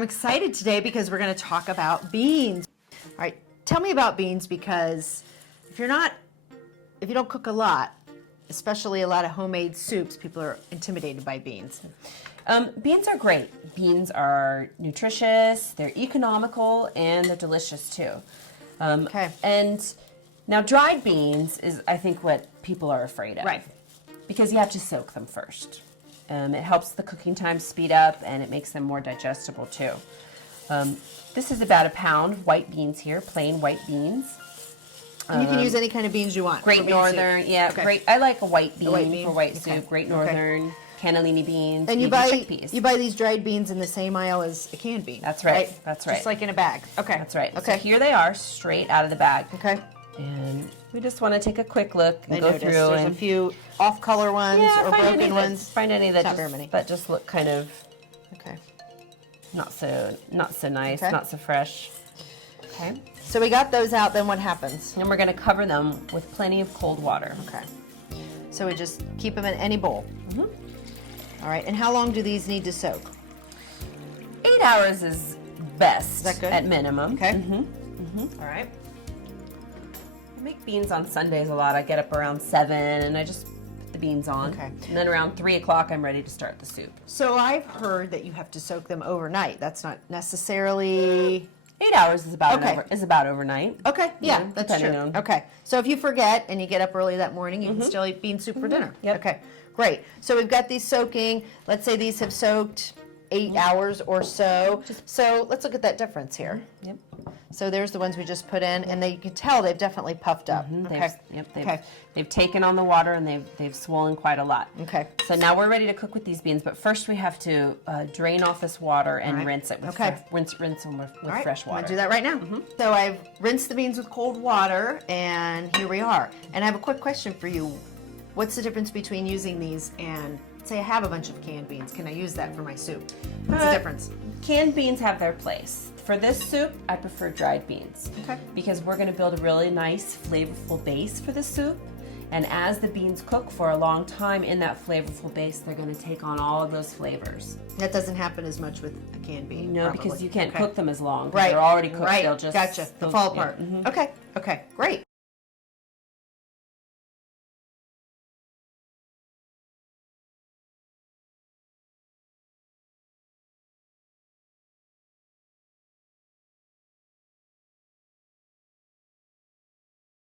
I'm excited today because we're going to talk about beans. All right, tell me about beans, because if you don't cook a lot, especially a lot of homemade soups, people are intimidated by beans. Beans are great. Beans are nutritious, they're economical, and they're delicious too. Okay. And now dried beans is, I think, what people are afraid of. Right. Because you have to soak them first. It helps the cooking time speed up, and it makes them more digestible too. This is about a pound of white beans here, plain white beans. And you can use any kind of beans you want. Great Northern, yeah, okay. great. I like a white bean, for white okay. soup. Great Northern, cannellini beans, and you maybe buy chickpeas. these dried beans in the same aisle as a canned bean. That's right. That's right. Just like in a bag. Okay. That's right. Okay. So here they are, straight out of the bag. Okay. And we just want to take a quick look and I go noticed through. There's and a few off-color ones or broken ones. Find any Not very many. that just look kind of Okay. not so nice, Okay. not so fresh. Okay. So we got those out. Then what happens? And we're going to cover them with plenty of cold water. Okay. So we just keep them in any bowl. Mm-hmm. All right. And how long do these need to soak? 8 hours is best. Is that good? At minimum. Okay. Mm-hmm. Mm-hmm. All right. I make beans on Sundays a lot. I get up around 7 and I just put the beans on. Okay. And then around 3 o'clock I'm ready to start the soup. So I've heard that you have to soak them overnight. That's not necessarily... 8 hours is about Okay. is about overnight. Okay, yeah, Mhm, that's true. depending on- Okay, so if you forget and you get up early that morning, you can still eat bean soup for dinner. Yep. Okay, great. So we've got these soaking. Let's say these have soaked 8 hours or so. So let's look at that difference here. Yep. So there's the ones we just put in, and you can tell they've definitely puffed up. Okay. They've taken on the water and they've swollen quite a lot. Okay. So now we're ready to cook with these beans, but first we have to drain off this water and right. rinse it with Okay. rinse them with All right, fresh I'm gonna water. do that right now. So I've rinsed the beans with cold water, and here we are. And I have a quick question for you. What's the difference between using these and, say I have a bunch of canned beans, can I use that for my soup? What's the difference? Canned beans have their place. For this soup, I prefer dried beans. Okay. Because we're going to build a really nice, flavorful base for the soup. And as the beans cook for a long time in that flavorful base, they're going to take on all of those flavors. That doesn't happen as much with a canned bean. No, probably. because you can't Okay. cook them as long. Right. They're already cooked. Right. They'll just Gotcha. They'll fall apart. Yeah. Okay. Okay. Great.